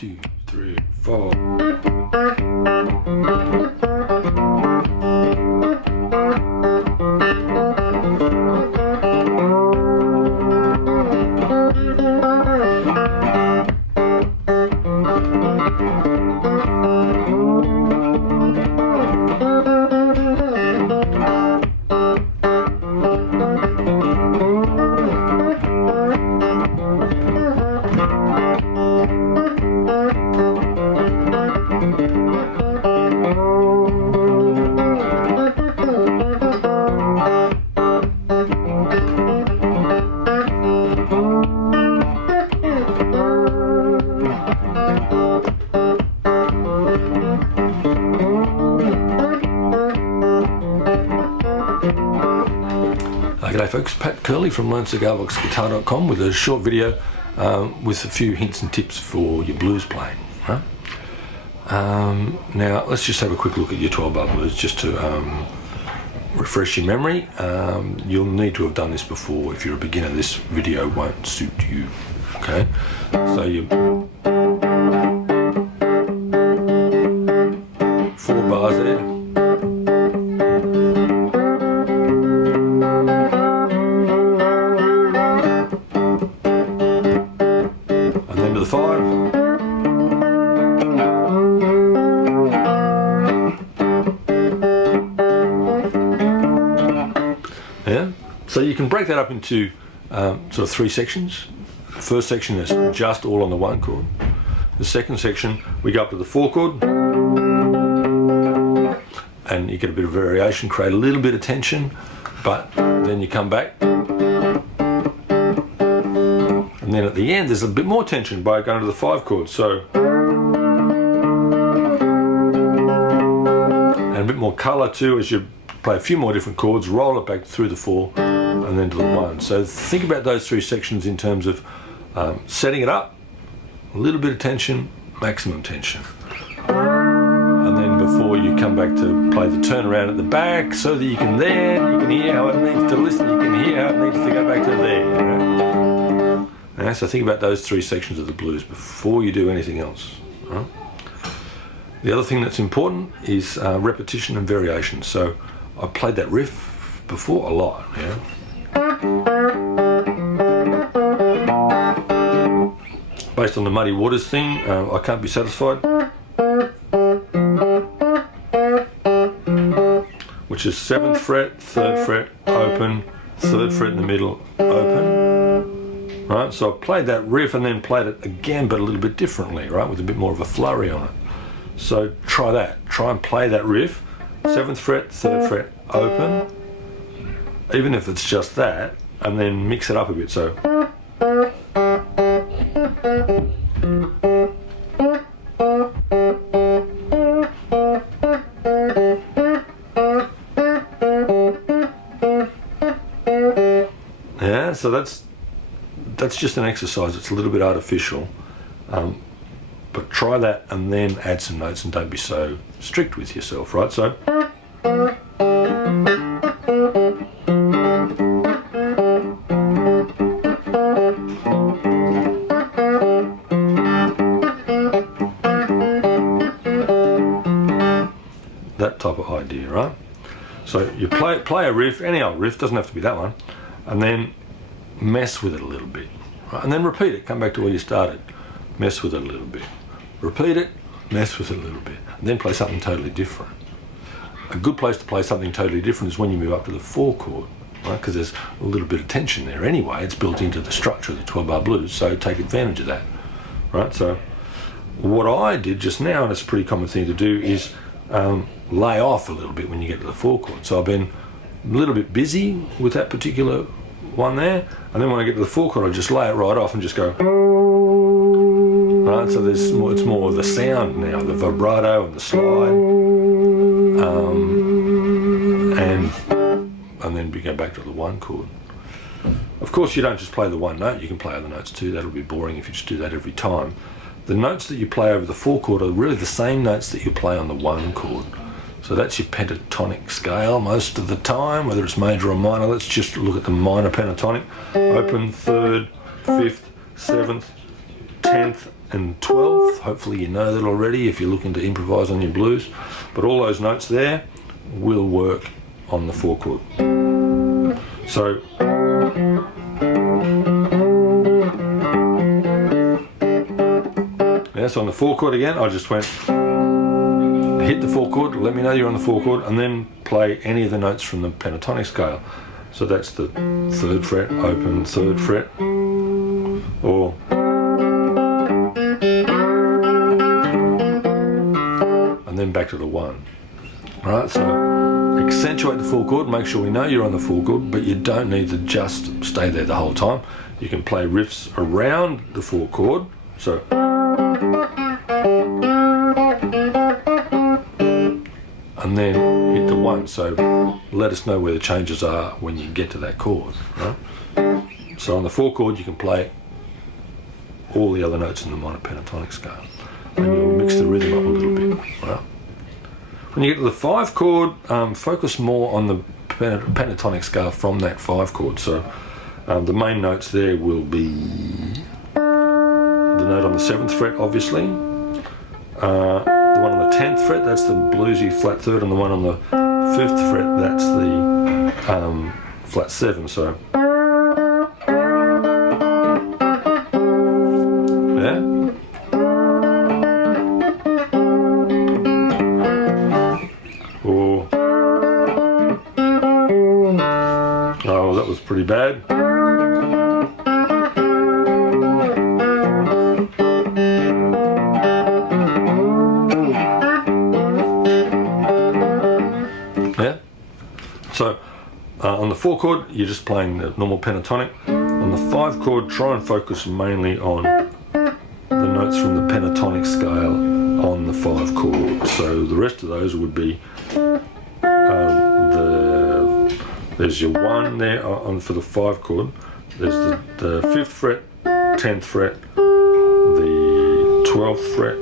2, 3, 4. G'day folks, Pat Curley from LearnCigarBoxGuitar.com with a short video with a few hints and tips for your blues playing. Right? Now let's just have a quick look at your 12-bar blues just to refresh your memory. You'll need to have done this before. If you're a beginner, this video won't suit you. Okay, so you 4 bars there. The 5. Yeah, so you can break that up into sort of 3 sections. The first section is just all on the 1 chord. The second section, we go up to the 4 chord, and you get a bit of variation, create a little bit of tension, but then you come back. And then at the end there's a bit more tension by going to the 5 chord, so and a bit more colour too as you play a few more different chords, roll it back through the 4 and then to the 1. So think about those 3 sections in terms of setting it up, a little bit of tension, maximum tension, and then before you come back to play the turnaround at the back so that you can hear how it needs to listen, you can hear how it needs to go back to there. Right? Yeah, so think about those 3 sections of the blues before you do anything else. Right? The other thing that's important is repetition and variation. So I played that riff before a lot. Yeah? Based on the Muddy Waters thing, I Can't Be Satisfied, which is 7th fret, 3rd fret, open, 3rd fret in the middle, open. Right, so I played that riff and then played it again, but a little bit differently, right, with a bit more of a flurry on it. So try that. Try and play that riff, 7th fret, 3rd fret, open, even if it's just that, and then mix it up a bit. So. Yeah, so that's just an exercise. It's a little bit artificial, but try that and then add some notes and don't be so strict with yourself, right? So that type of idea, right? So you play a riff, any old riff, doesn't have to be that one, and then mess with it a little bit, right? And then repeat it, come back to where you started, mess with it a little bit, repeat it, mess with it a little bit, and then play something totally different. A good place to play something totally different is when you move up to the 4 chord, right? Because there's a little bit of tension there anyway. It's built into the structure of the 12-bar blues, so take advantage of that, right? So what I did just now, and it's a pretty common thing to do, is lay off a little bit when you get to the 4 chord. So I've been a little bit busy with that particular one there, and then when I get to the 4 chord I just lay it right off and just go, right? So it's more of the sound now, the vibrato and the slide, and then we go back to the 1 chord. Of course you don't just play the 1 note, you can play other notes too. That'll be boring if you just do that every time. The notes that you play over the 4 chord are really the same notes that you play on the 1 chord. So that's your pentatonic scale most of the time, whether it's major or minor. Let's just look at the minor pentatonic. Open, 3rd, 5th, 7th, 10th and 12th. Hopefully you know that already if you're looking to improvise on your blues. But all those notes there will work on the 4 chord. So so on the 4 chord again, I just went, hit the 4 chord, let me know you're on the 4 chord, and then play any of the notes from the pentatonic scale. So that's the 3rd fret, open 3rd fret, or and then back to the 1. Alright, so accentuate the 4 chord, make sure we know you're on the 4 chord, but you don't need to just stay there the whole time. You can play riffs around the 4 chord, so and then hit the 1, so let us know where the changes are when you get to that chord, right? So on the 4 chord you can play all the other notes in the minor pentatonic scale, and you'll mix the rhythm up a little bit, right? When you get to the 5 chord, focus more on the pentatonic scale from that 5 chord. So the main notes there will be the note on the 7th fret, obviously, the one on the 10th fret, that's the bluesy flat 3rd, and the one on the 5th fret, that's the flat 7. So yeah. Or oh, that was pretty bad. So on the 4 chord, you're just playing the normal pentatonic. On the 5 chord, try and focus mainly on the notes from the pentatonic scale on the 5 chord. So the rest of those would be there's your 1 there for the 5 chord. There's the 5th fret, 10th fret, the 12th fret.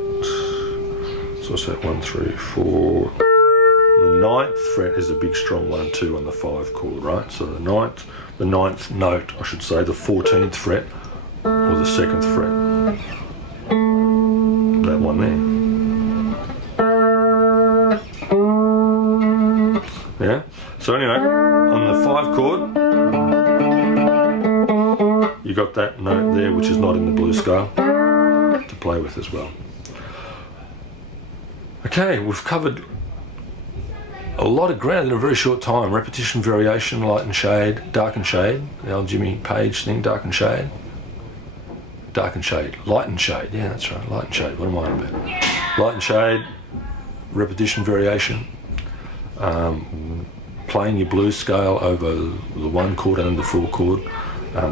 So what's that? 1, 3, 4. The 9th fret is a big strong 1 too on the 5 chord, right? So the ninth note, I should say, the 14th fret or the 2nd fret. That one there. Yeah? So anyway, on the 5 chord, you got that note there which is not in the blues scale to play with as well. Okay, we've covered a lot of ground in a very short time. Repetition, variation, light and shade, dark and shade. The old Jimmy Page thing, dark and shade. Dark and shade, light and shade. Yeah, that's right, light and shade. What am I on about? Light and shade, repetition, variation. Playing your blues scale over the 1 chord and the 4 chord.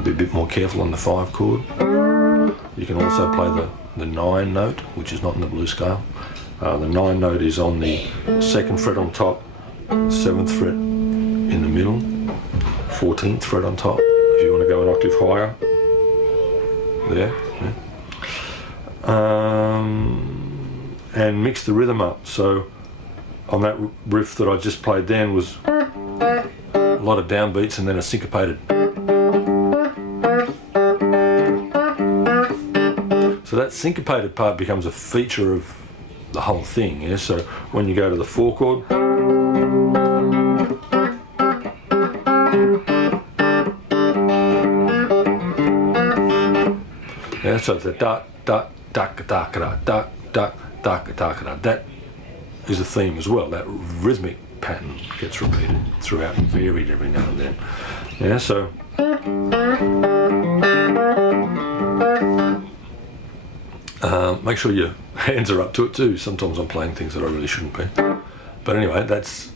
Be a bit more careful on the 5 chord. You can also play the 9 note, which is not in the blues scale. The 9 note is on the 2nd fret on top, 7th fret in the middle, 14th fret on top, if you want to go an octave higher. There. Yeah. And mix the rhythm up. So on that riff that I just played then was a lot of downbeats and then a syncopated. So that syncopated part becomes a feature of the whole thing, yeah? So when you go to the 4 chord, yeah, so it's a da da da da da da da da da da. That is a theme as well. That rhythmic pattern gets repeated throughout and varied every now and then. Yeah, so make sure your hands are up to it too. Sometimes I'm playing things that I really shouldn't be. But anyway, that's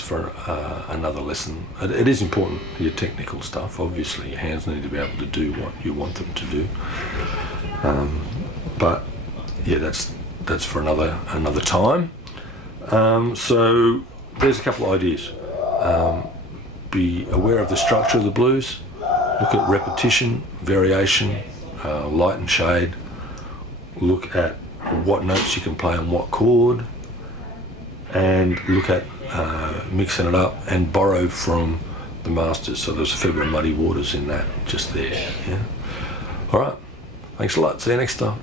for another lesson. It is important, your technical stuff. Obviously, your hands need to be able to do what you want them to do. But yeah, that's for another time. So there's a couple of ideas. Be aware of the structure of the blues. Look at repetition, variation, light and shade. Look at what notes you can play on what chord, and look at mixing it up and borrow from the masters. So there's a fair bit of muddy waters in that just there. Yeah. All right. Thanks a lot. See you next time.